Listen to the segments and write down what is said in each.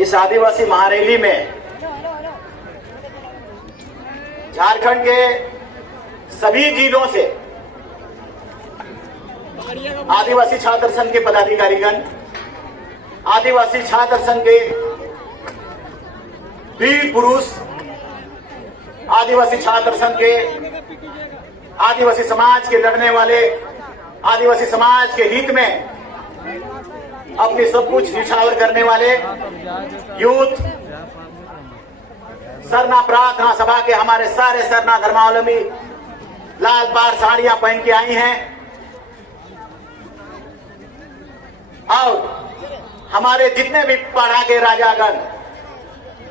इस आदिवासी महारैली में झारखंड के सभी जिलों से आदिवासी छात्र संघ के पदाधिकारीगण, आदिवासी छात्र संघ के वीर पुरुष, आदिवासी छात्र संघ के आदिवासी समाज के लड़ने वाले, आदिवासी समाज के हित में अपनी सब कुछ निछावर करने वाले यूथ, सरना प्रार्थना सभा के हमारे सारे सरना धर्मावलंबी लाल पार साड़ियां पहन के आई हैं और हमारे जितने भी पाड़ा के राजागण,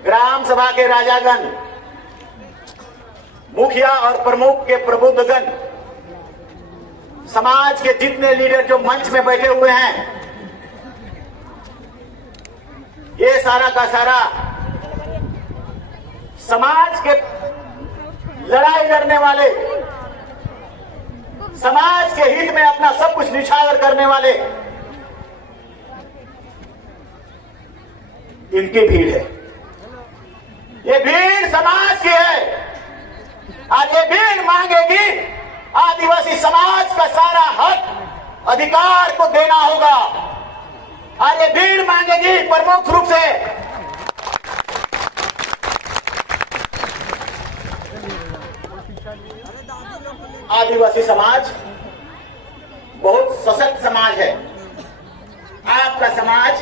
ग्राम सभा के राजागण, मुखिया और प्रमुख के प्रबुद्धगण, समाज के जितने लीडर जो मंच में बैठे हुए हैं, ये सारा का सारा समाज के लड़ाई लड़ने वाले, समाज के हित में अपना सब कुछ निछावर करने वाले, इनकी भीड़ है। ये भीड़ समाज की है और ये भीड़ मांगेगी आदिवासी समाज का सारा हक अधिकार को देना होगा और ये भीड़ मांगेगी प्रमुख रूप से आदिवासी समाज बहुत सशक्त समाज है। आपका समाज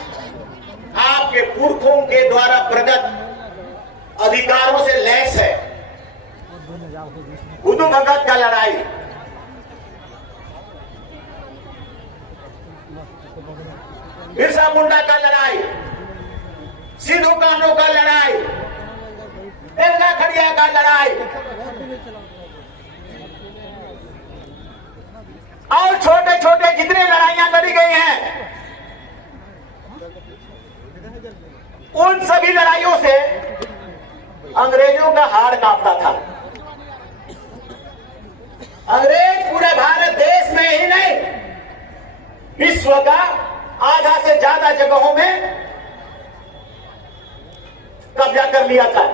आपके पुरखों के द्वारा प्रदत्त अधिकारों से लैस है। बुद्धू भगत का लड़ाई, बिरसा मुंडा का लड़ाई, सिद्धू कान्हू का लड़ाई, एल्गा खड़िया का लड़ाई और छोटे छोटे जितने लड़ाइयां लड़ी गई हैं, उन सभी लड़ाइयों से अंग्रेजों का हाड़ कांपता था। अंग्रेज पूरे भारत देश में ही नहीं, विश्व का आधा से ज्यादा जगहों में कब्जा कर लिया था।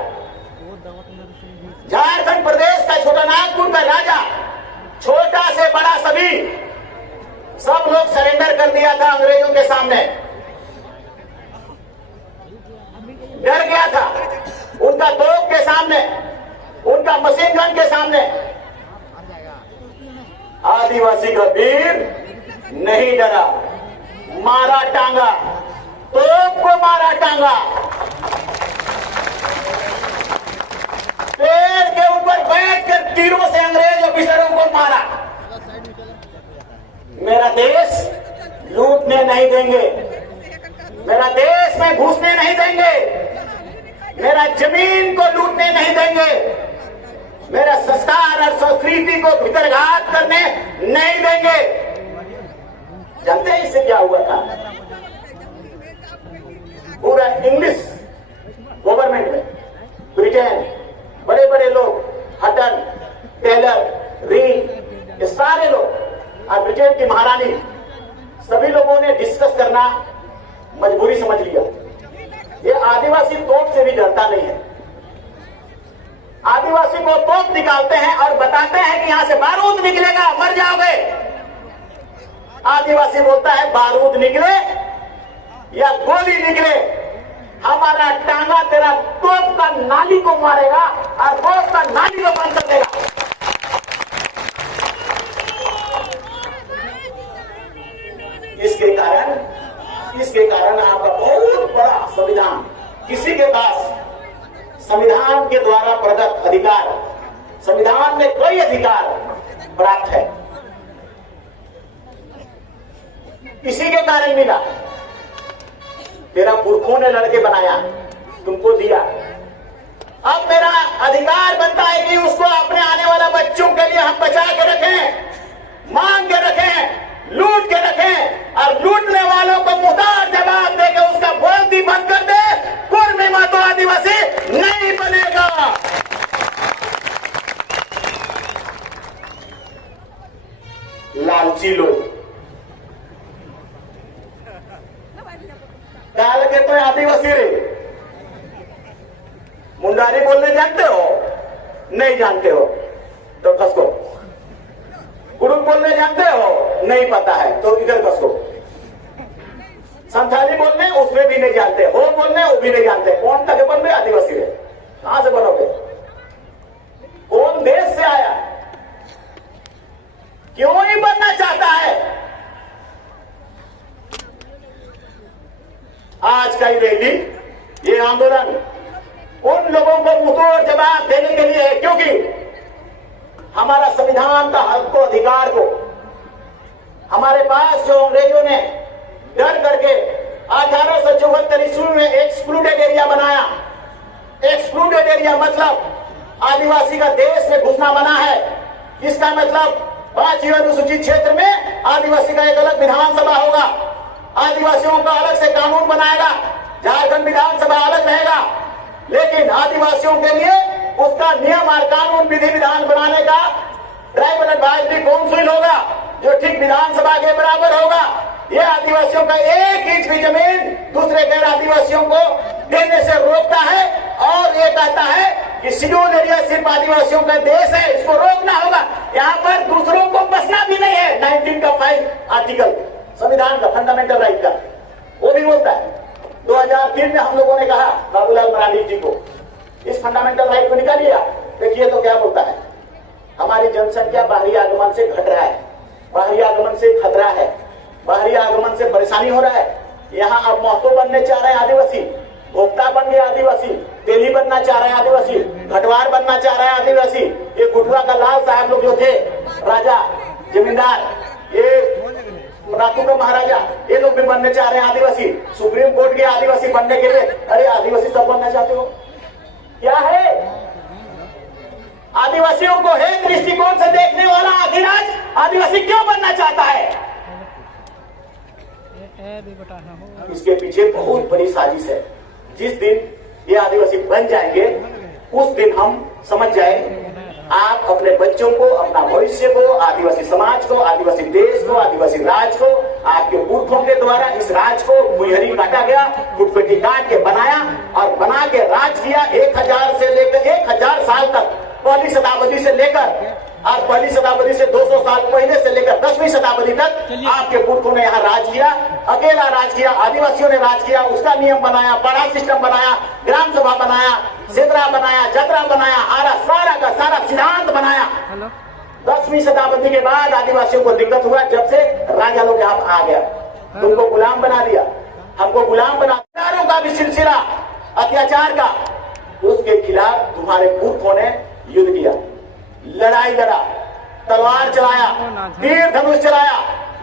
झारखंड प्रदेश का छोटा नागपुर का राजा, छोटा से बड़ा सभी सब लोग सरेंडर कर दिया था अंग्रेजों के सामने। डर गया था उनका तोप के सामने, उनका मशीन गन के सामने। आदिवासी का वीर नहीं डरा, मारा टांगा, तोप को मारा टांगा, पेड़ के ऊपर बैठकर तीरों से अंग्रेज ऑफिसरों को मारा। मेरा देश लूटने नहीं देंगे, मेरा देश में घुसने नहीं देंगे, मेरा जमीन को लूटने नहीं देंगे, मेरा संस्कार और संस्कृति को भितरघात करने नहीं देंगे। जानते हैं इससे क्या हुआ था? पूरा इंग्लिश गवर्नमेंट में, ब्रिटेन, बड़े बड़े लोग, हटन, टेलर, रीड, ये सारे लोग और ब्रिटेन की महारानी, सभी लोगों ने डिस्कस करना मजबूरी समझ लिया। ये आदिवासी तोप से भी डरता नहीं है। आदिवासी को तोप निकालते हैं और बताते हैं कि यहां से बारूद निकलेगा, मर जाओगे। आदिवासी बोलता है बारूद निकले या गोली निकले, हमारा टांगा तेरा तोप का नाली को मारेगा और तोप का नाली को बंद कर देगा। इसके कारण आपका बहुत बड़ा संविधान, किसी के पास संविधान के द्वारा प्रदत्त अधिकार, संविधान में कोई अधिकार प्राप्त है, इसी के कारण मिला। तेरा पुरखों ने लड़के बनाया, तुमको दिया। अब मेरा अधिकार बनता है कि उसको अपने आने वाला बच्चों के लिए हम बचा के रखें, मांग के रखें, लूट के रखें और लूटने वालों को मुहताज जवाब देकर उसका बोलती बंद कर दे। कुर्मी मातो आदिवासी नहीं बनेगा। लालची लोग काल के तो आदिवासी रे मुंडारी बोलने जानते हो? नहीं जानते हो तो खसको। कुड़ुक बोलने जानते हो? नहीं पता है तो इधर खसको। संथाली बोलने उसमें भी नहीं जानते, हो बोलने वो भी नहीं जानते। कौन तक बन गए? आदिवासी है। कहां से बनोगे? कौन देश से आया? क्यों ही बनना चाहता है? आज का ये रैली, ये आंदोलन उन लोगों को मुंहतोड़ जवाब देने के लिए है, क्योंकि हमारा संविधान का हक को, अधिकार को हमारे पास जो अंग्रेजों ने डर करके 1874 ईस्वी में एक्सक्लूडेड एरिया बनाया। एक्सक्लूडेड एरिया मतलब आदिवासी का देश में घुसना मना है। इसका मतलब 5वीं अनुसूचित क्षेत्र में आदिवासी का एक अलग विधानसभा होगा, आदिवासियों का अलग से कानून बनाएगा, झारखंड विधानसभा अलग रहेगा, लेकिन आदिवासियों के लिए उसका नियम और कानून विधि विधान बनाने का ट्राइबल एडवाइजरी काउंसिल होगा, जो ठीक विधानसभा के बराबर होगा। यह आदिवासियों का 1 इंच भी जमीन दूसरे गैर आदिवासियों को देने से रोकता है और ये कहता है कि शेड्यूल एरिया सिर्फ आदिवासियों का देश है, इसको रोकना होगा। यहाँ पर दूसरों को बसना भी नहीं है। 19 का 5 आर्टिकल संविधान का, फंडामेंटल राइट का, वो भी बोलता है। 2003 में हम लोगों ने कहा बाबूलाल मरांडी जी को, इस फंडामेंटल राइट को निकालिए। देखिए तो क्या बोलता है, हमारी जनसंख्या बाहरी आगमन से घट रहा है, बाहरी आगमन से खतरा है, बाहरी आगमन से परेशानी हो रहा है। यहाँ अब महतो बनने चाह रहे हैं आदिवासी, भोक्ता बन गए आदिवासी, तेली बनना चाह रहे हैं आदिवासी, घटवार बनना चाह रहे हैं आदिवासी। ये गुठवा का लाल साहब लोग जो थे, राजा जमींदार, ये रातू का महाराजा, ये लोग भी बनने चाह रहे हैं आदिवासी। सुप्रीम कोर्ट के आदिवासी बनने के लिए, अरे आदिवासी सब बनना चाहते हो क्या है? आदिवासियों को एक दृष्टिकोण से देखने वाला आखिर आज आदिवासी क्यों बनना चाहता है? इसके पीछे बहुत बड़ी साजिश है। जिस दिन ये आदिवासी बन जाएंगे उस दिन हम समझ जाए, आप अपने बच्चों को, अपना भविष्य को, आदिवासी समाज को, आदिवासी देश को, आदिवासी राज को, आपके पुरखों के द्वारा इस राज को मुहरी काटा गया, फुटफुटी काट के बनाया और बना के राज किया। 1000 से लेकर 1000 साल तक, पहली शताब्दी से लेकर और पहली शताब्दी से 200 साल पहले से लेकर 10वीं शताब्दी तक आपके पुरखों ने यहाँ राज किया, अकेला राज किया, आदिवासियों ने राज किया। उसका नियम बनाया, बड़ा सिस्टम बनाया, ग्राम सभा बनाया, सेदरा बनाया, जतरा बनाया, आरा सारा का सारा सिद्धांत बनाया। 10वीं शताब्दी के बाद आदिवासियों को दिक्कत हुआ, जब से राजा लोग यहाँ आ गया, तुमको गुलाम बना दिया, हमको गुलाम बना दिया। का भी सिलसिला अत्याचार का, उसके खिलाफ तुम्हारे पुरखों ने युद्ध किया, लड़ाई लड़ा, तलवार चलाया, तीर धनुष चलाया,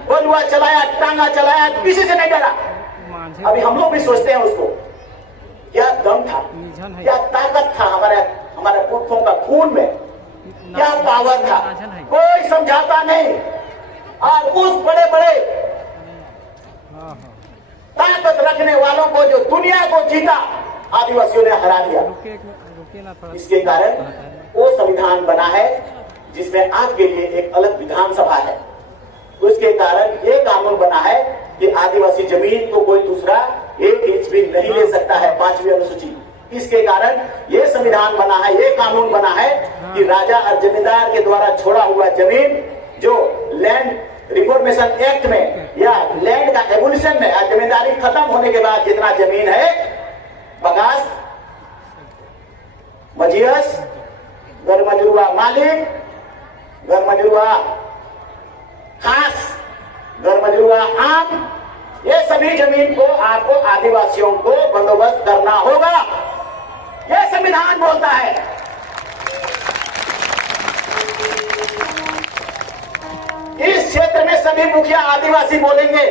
बलुआ चलाया, टांगा चलाया, किसी से नहीं डरा। अभी हम लोग भी सोचते हैं उसको, क्या दम था, क्या ताकत था हमारे पुरखों का खून में, क्या पावर था, कोई समझाता नहीं। और उस बड़े बड़े ताकत रखने वालों को, जो दुनिया को जीता, आदिवासियों ने हरा दिया। इसके कारण वो संविधान बना है जिसमें आपके लिए एक अलग विधानसभा है। उसके कारण ये कानून बना है कि आदिवासी जमीन को कोई दूसरा 1 इंच भी नहीं ले सकता है, 5वीं अनुसूची। इसके कारण ये संविधान बना है, ये कानून बना है कि राजा और जमींदार के द्वारा छोड़ा हुआ जमीन, जो लैंड रिफॉर्मेशन एक्ट में या लैंड का एवोल्यूशन में, जमींदारी खत्म होने के बाद जितना जमीन है, बगास, मजियस, गरमजरुआ मालिक, गरमजरुआ खास, गरमजरुआ आम, ये सभी जमीन को आपको आदिवासियों को बंदोबस्त करना होगा। यह संविधान बोलता है। इस क्षेत्र में सभी मुखिया आदिवासी बोलेंगे,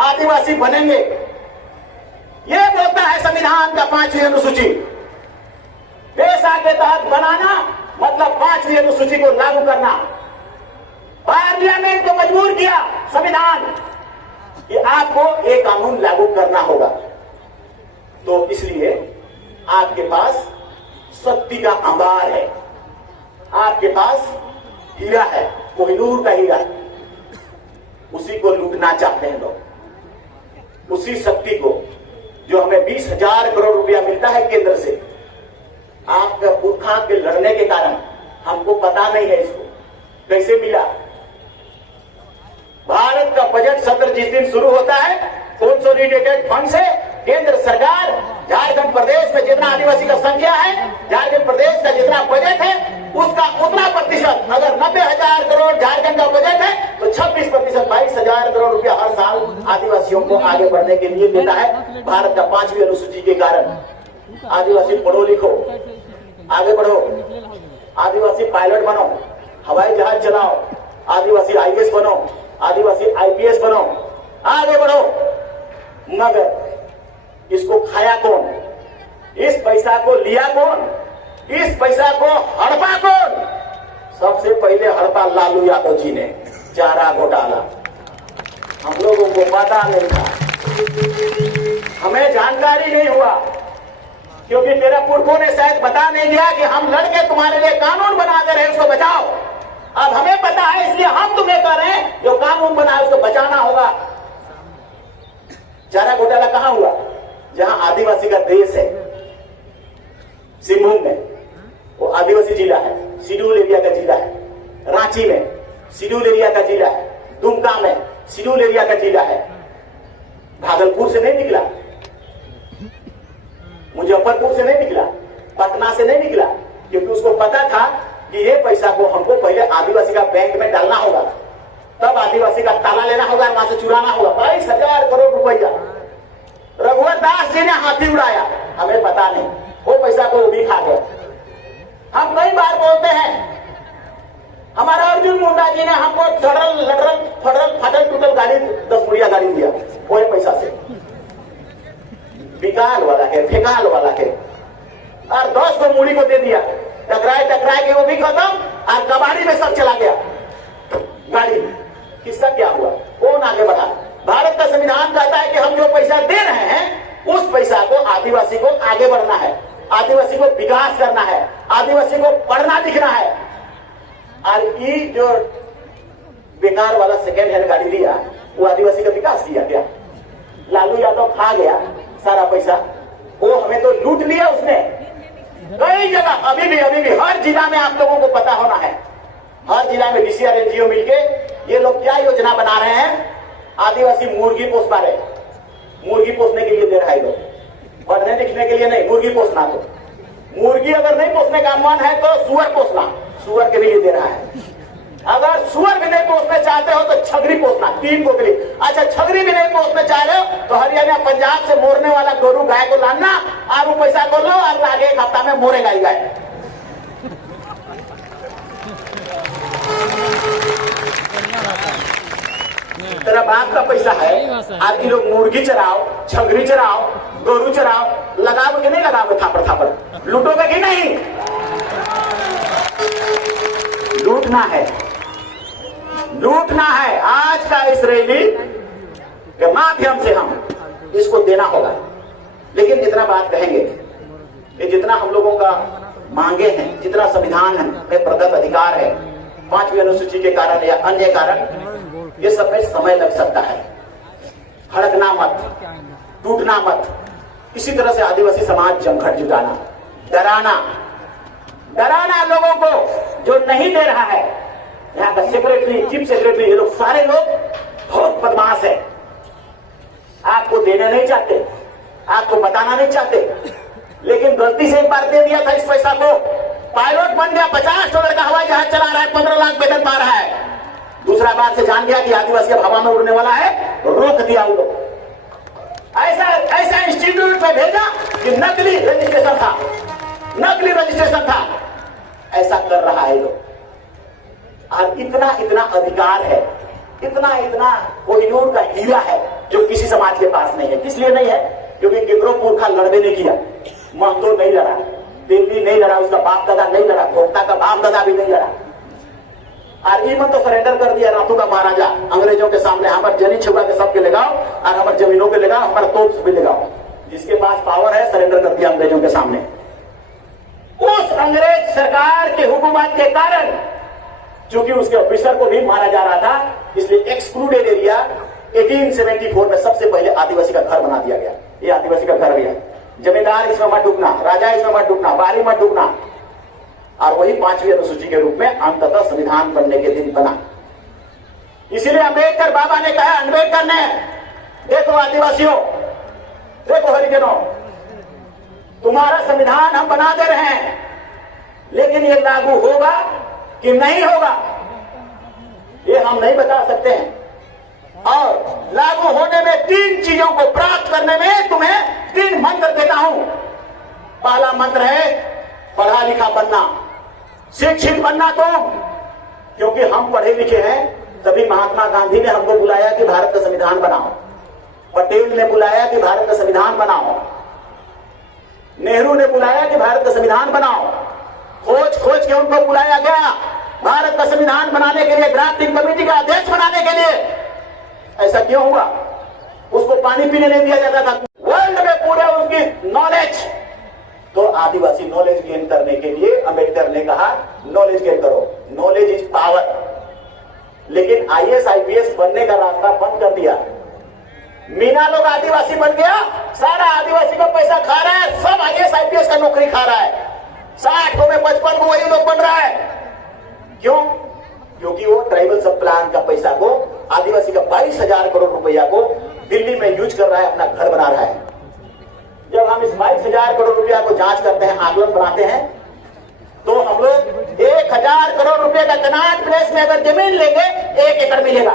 आदिवासी बनेंगे। यह बोलता है संविधान का 5वीं अनुसूची। पेशा के तहत बनाना मतलब 5वीं अनुसूची को लागू करना। पार्लियामेंट को मजबूर किया संविधान कि आपको ये कानून लागू करना होगा। तो इसलिए आपके पास शक्ति का अंबार है, आपके पास हीरा है, कोहिनूर का हीरा, उसी को लूटना चाहते हैं लोग। उसी शक्ति को, जो हमें 20,000 करोड़ रुपया मिलता है केंद्र से, आपका पुरखा के लड़ने के कारण हमको पता नहीं है इसको कैसे मिला। भारत का बजट सत्र जिस दिन शुरू होता है कंसोलिडेटेड फंड से केंद्र सरकार झारखंड प्रदेश में जितना आदिवासी का संख्या है, झारखंड प्रदेश का जितना बजट है उसका उतना प्रतिशत, अगर 90,000 करोड़ झारखंड का बजट है तो 26% 22,000 करोड़ रुपया हर साल आदिवासियों को आगे बढ़ने के लिए देता है। भारत का 5वीं अनुसूची के कारण आदिवासी पढ़ो लिखो, आगे बढ़ो, आदिवासी पायलट बनो, हवाई जहाज चलाओ, आदिवासी आईएएस बनो, आदिवासी आईपीएस बनो, आगे बढ़ो। मगर इसको खाया कौन? इस पैसा को लिया कौन? इस पैसा को हड़पा कौन? सबसे पहले हड़पा लालू यादव जी ने, चारा घोटाला। हम लोगों को पता नहीं था, हमें जानकारी नहीं हुआ, क्योंकि तेरे पुरखों ने शायद बता नहीं दिया कि हम लड़के तुम्हारे लिए कानून बना दे रहे हैं, उसको बचाओ। अब हमें पता है इसलिए हम तुम्हें कह रहे हैं जो कानून बना है उसको बचाना होगा। चारा घोटाला कहां हुआ? जहां आदिवासी का देश है, सिंहभूम में वो आदिवासी जिला है, शेड्यूल एरिया का जिला है। रांची में शेड्यूल एरिया का जिला है, दुमका में शेड्यूल एरिया का जिला है। भागलपुर से नहीं निकला, मुजफ्फरपुर से नहीं निकला, पटना से नहीं निकला, क्योंकि उसको पता था कि ये पैसा को हमको पहले आदिवासी का बैंक में डालना होगा, तब आदिवासी का ताला लेना होगा, वहां से चुराना होगा। 22,000 करोड़ रुपया रघुवर दास जी ने हाथी उड़ाया, हमें पता नहीं, वो पैसा को वो भी खा गया। हम कई बार बोलते हैं, हमारा अर्जुन मुंडा जी ने हमको फटल टूटल गाड़ी 10 मुड़िया गाड़ी दिया, वो पैसा से बिकाल वाला के, फेकाल वाला के, और 10 को मुड़ी को दे दिया, टकराए के वो भी खत्म, और कबाड़ी में सब चला गया गाड़ी। किसका क्या हुआ? कौन आगे बढ़ा? भारत का संविधान कहता है कि हम जो पैसा दे रहे हैं उस पैसा को आदिवासी को आगे बढ़ना है, आदिवासी को विकास करना है, आदिवासी को पढ़ना लिखना है। और ये जो बेकार वाला सेकेंड हैंड गाड़ी दिया वो आदिवासी का विकास किया क्या? लालू यादव खा गया सारा पैसा, वो हमें तो लूट लिया उसने। कई जगह अभी भी हर जिला में आप लोगों को पता होना है, हर जिला में डीसी और एनजीओ मिलके ये लोग क्या योजना बना रहे हैं? आदिवासी मुर्गी पोस पा रहे, मुर्गी पोसने के लिए दे रहा है लोग, पढ़ने लिखने के लिए नहीं, मुर्गी पोसना। तो मुर्गी अगर नहीं पोसने का मन है तो सुअर पोसना, सुअर के लिए दे रहा है। अगर सुअर भी नहीं पोसने चाहते हो तो छगरी पोसना, 3 कोकरी। अच्छा, छगरी भी नहीं पोसने चाह रहे हो तो हरियाणा पंजाब से मोरने वाला गोरू गाय को लाना, और वो पैसा को लो और आगे 1 हफ्ता में मोरेगा ही गाय। तेरा बाप का पैसा है, आज की लोग मुर्गी चराओ, छगरी चराओ, गोरू चराओ, लगाओ कि नहीं लगाओगे? थापड़ लूटोगे कि नहीं? लूटना है, लूटना है। आज का इस रैली के माध्यम से हम इसको देना होगा। लेकिन जितना बात कहेंगे, ये जितना हम लोगों का मांगे हैं, जितना संविधान में प्रदत्त अधिकार है, 5वीं अनुसूची के कारण या अन्य कारण, ये सब में समय लग सकता है। हड़कना मत, टूटना मत। इसी तरह से आदिवासी समाज जमघट जुटाना, डराना लोगों को जो नहीं दे रहा है। यहाँ का सेक्रेटरी, चीफ सेक्रेटरी, ये लोग सारे लोग बहुत बदमाश है, आपको देने नहीं चाहते, आपको बताना नहीं चाहते। लेकिन गलती से एक बार दे दिया था इस पैसा को, पायलट बन गया, $50 का हवाई जहाज चला रहा है, 15 लाख वेतन पा रहा है। दूसरा बार से जान गया कि आदिवासी अब हवा में उड़ने वाला है, रोक दिया वो लोग। ऐसा इंस्टीट्यूट में भेजा कि नकली रजिस्ट्रेशन था, ऐसा कर रहा है लोग। और इतना अधिकार है, इतना कोहिनूर का हीरा है जो किसी समाज के पास नहीं है। किस लिए नहीं है? क्योंकि केकरो पुरखा लड़बे नहीं किया, महतो नहीं लड़ा, दिल्ली नहीं लड़ा, उसका बाप दादा नहीं लड़ा, खोखता का बाप दादा भी नहीं लड़ा। और ईमन तो सरेंडर कर दिया रातू का महाराजा अंग्रेजों के सामने। हमारे जनी छुआ के सबके लगाओ और हमारे जमीनों के लगाओ, हमारा तोप भी लगाओ। जिसके पास पावर है सरेंडर कर दिया अंग्रेजों के सामने। उस अंग्रेज सरकार के हुकूमत के कारण, चूंकि उसके ऑफिसर को भी मारा जा रहा था, इसलिए एक्सक्लूडेड एरिया 1874 में सबसे पहले आदिवासी का घर बना दिया गया। ये आदिवासी का घर भी है। जमींदार इसमें मत डूबना, राजा इसमें मत डूबना, बाहरी मत डूबना। और वही 5वीं अनुसूची के रूप में अंततः संविधान बनने के दिन बना। इसीलिए अंबेडकर बाबा ने कहा, अंबेडकर ने, देखो आदिवासियों, देखो हरिजनों, तुम्हारा संविधान हम बना दे रहे हैं, लेकिन ये लागू होगा कि नहीं होगा ये हम नहीं बता सकते हैं। और लागू होने में 3 चीजों को प्राप्त करने में तुम्हें 3 मंत्र देता हूं। पहला मंत्र है पढ़ा लिखा बनना, शिक्षित बनना तुम, क्योंकि हम पढ़े लिखे हैं। तभी महात्मा गांधी ने हमको बुलाया कि भारत का संविधान बनाओ, पटेल ने बुलाया कि भारत का संविधान बनाओ, नेहरू ने बुलाया कि भारत का संविधान बनाओ, खोज खोज के उनको बुलाया गया भारत का संविधान बनाने के लिए, ड्राफ्टिंग कमेटी का अध्यक्ष बनाने के लिए। ऐसा क्यों हुआ? उसको पानी पीने नहीं दिया जाता था। वर्ल्ड में पूरे उसकी नॉलेज, तो आदिवासी नॉलेज गेन करने के लिए अंबेडकर ने कहा नॉलेज गेन करो, नॉलेज इज पावर। लेकिन IAS IPS बनने का रास्ता बंद कर दिया। मीना लोग आदिवासी बन गया, सारा आदिवासी का पैसा खा रहा है, सब IAS IPS का नौकरी खा रहा है। 60 को में 55 को वही लोग बन रहा है। क्यों? क्योंकि वो ट्राइबल सब प्लान का पैसा को, आदिवासी का 22,000 करोड़ रुपया को दिल्ली में यूज कर रहा है, अपना घर बना रहा है। जब हम इस 22,000 करोड़ रुपया को जांच करते हैं, आकलन बनाते हैं, तो हम लोग 1,000 करोड़ रुपए का कनॉट प्लेस में अगर जमीन लेंगे 1 एकड़ मिलेगा।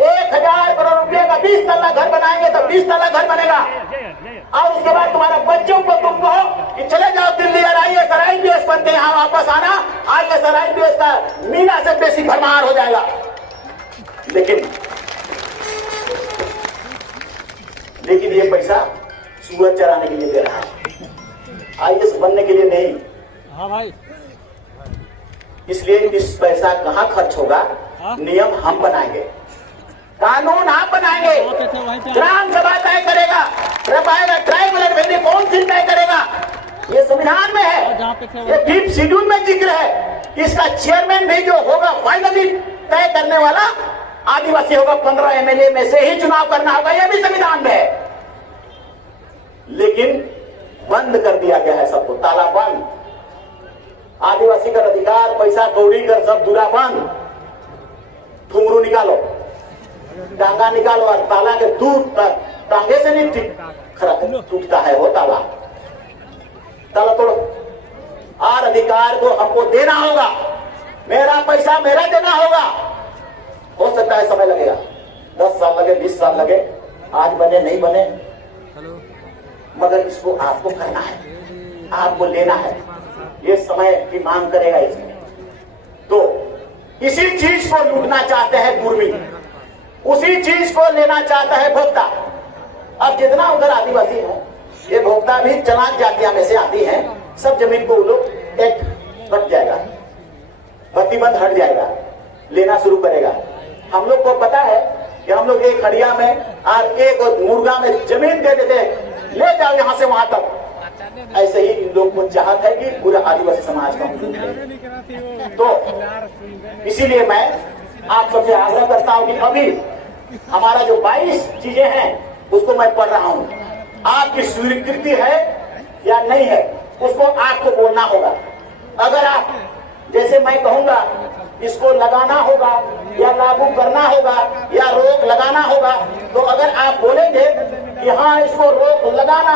1,000 करोड़ रुपए का 20 तल्ला घर बनाएंगे तो 20 तल्ला घर बनेगा। और उसके बाद तुम्हारा बच्चों को तुम कहो कि चले जाओ दिल्ली और IAS और IPS बनते हैं, यहाँ वापस आना, IAS और IPS का मीना से बेसी भरमार हो जाएगा। लेकिन ये पैसा सूरज चराने के लिए दे रहा है, IAS बनने के लिए नहीं। हाँ भाई, इसलिए इस पैसा कहाँ खर्च होगा? नियम हम बनाएंगे, कानून आप बनाएंगे, ग्राम सभा तय करेगा, ट्राइबल एडवाइजरी काउंसिल तय करेगा। ये संविधान में है, ये 5th शेड्यूल में जिक्र है। इसका चेयरमैन भी जो होगा फाइनली तय करने वाला आदिवासी होगा। 15 MLA में से ही चुनाव करना होगा, यह भी संविधान में है। लेकिन बंद कर दिया गया है सबको, ताला बंद। आदिवासी का अधिकार, पैसा कौड़ी कर सब दूरा बंद। ठुमरू निकालो, टांगा निकालो, और ताला के दूर टांगे से नहीं टूटता है वो ताला, ताला तोड़ो। और अधिकार को हमको देना होगा, मेरा पैसा मेरा देना होगा। हो सकता है समय लगेगा, 10 साल लगे, 20 साल लगे, आज बने नहीं बने, मगर इसको आपको करना है, आपको लेना है। ये समय की मांग करेगा इसमें। तो इसी चीज को लूटना चाहते हैं कुर्मी, उसी चीज को लेना चाहता है भोक्ता। अब जितना उधर आदिवासी है, ये भोक्ता भी चलाक जातियां में से आती है। सब जमीन को वो लोग एक्ट हट जाएगा, प्रतिबंध हट जाएगा, लेना शुरू करेगा। हम लोग को पता है कि हम लोग एक खड़िया में और एक मुर्गा में जमीन दे देते, ले जाओ यहां से वहां तक। ऐसे ही इन लोग को चाहत है कि पूरा आदिवासी समाज का तो इसीलिए मैं आप सबसे आग्रह करता हूं कि अभी हमारा जो 22 चीजें हैं उसको मैं पढ़ रहा हूं। आपकी स्वीकृति है या नहीं है उसको आपको बोलना होगा। अगर आप, जैसे मैं कहूंगा इसको लगाना होगा या लागू करना होगा या रोक लगाना होगा, तो अगर आप बोलेंगे कि हाँ इसको रोक लगाना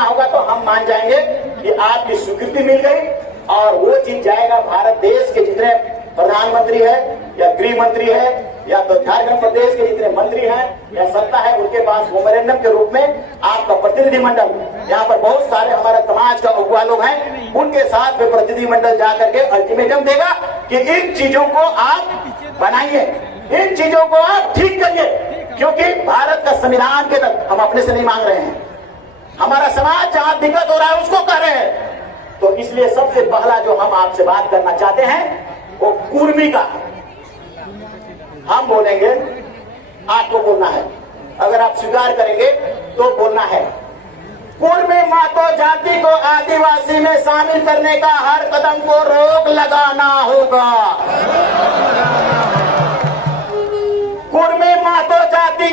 होगा तो हम मान जाएंगे कि आपकी स्वीकृति मिल गई और वो चीज जाएगा। भारत देश के जितने प्रधानमंत्री है या गृह मंत्री है या तो झारखंड प्रदेश के जितने मंत्री हैं या सत्ता है, उनके पास मेमोरेंडम के रूप में आपका प्रतिनिधिमंडल, यहाँ पर बहुत सारे हमारे समाज का अगुवा लोग हैं, उनके साथ में प्रतिनिधिमंडल जाकर के अल्टीमेटम देगा कि इन चीजों को आप बनाइए, इन चीजों को आप ठीक करिए। क्योंकि भारत का संविधान के तक हम अपने से नहीं मांग रहे हैं, हमारा समाज जहां दिक्कत हो रहा है उसको कर रहे हैं। तो इसलिए सबसे पहला जो हम आपसे बात करना चाहते हैं वो कुर्मी का हम बोलेंगे, आपको बोलना है। अगर आप स्वीकार करेंगे तो बोलना है, कुर्मी मातो जाति को आदिवासी में शामिल करने का हर कदम को रोक लगाना होगा। कुर्मी मातो जाति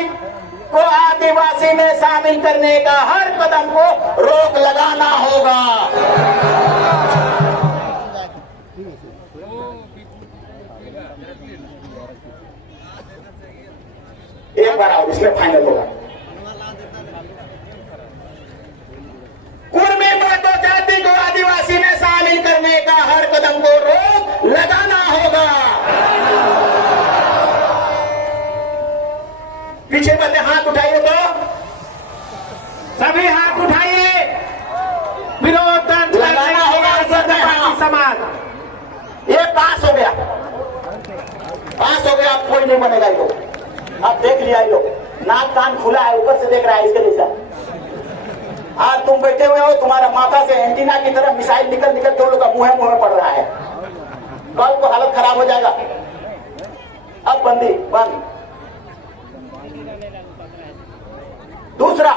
को आदिवासी में शामिल करने का हर कदम को होगा। एक बार आओ, इसमें फाइनल होगा। कुर्मी बौद्ध जाति को आदिवासी में शामिल करने का हर कदम को रोक लगाना होगा। पीछे बंदे हाथ उठाइए, तो सभी हाथ उठाइए। विरोध दर्ज लगाना होगा। समाज ये पास हो गया, पास हो गया। अब कोई नहीं बनेगा। ये लोग अब देख लिया, ये लोग नाक कान खुला है, ऊपर से देख रहा है इसके जैसा। आज तुम बैठे हुए हो, तुम्हारा माथा से एंटीना की तरह मिसाइल निकल निकल के लोग का मुंह में पड़ रहा है। कल को हालत खराब हो जाएगा। अब बंदी बंद। दूसरा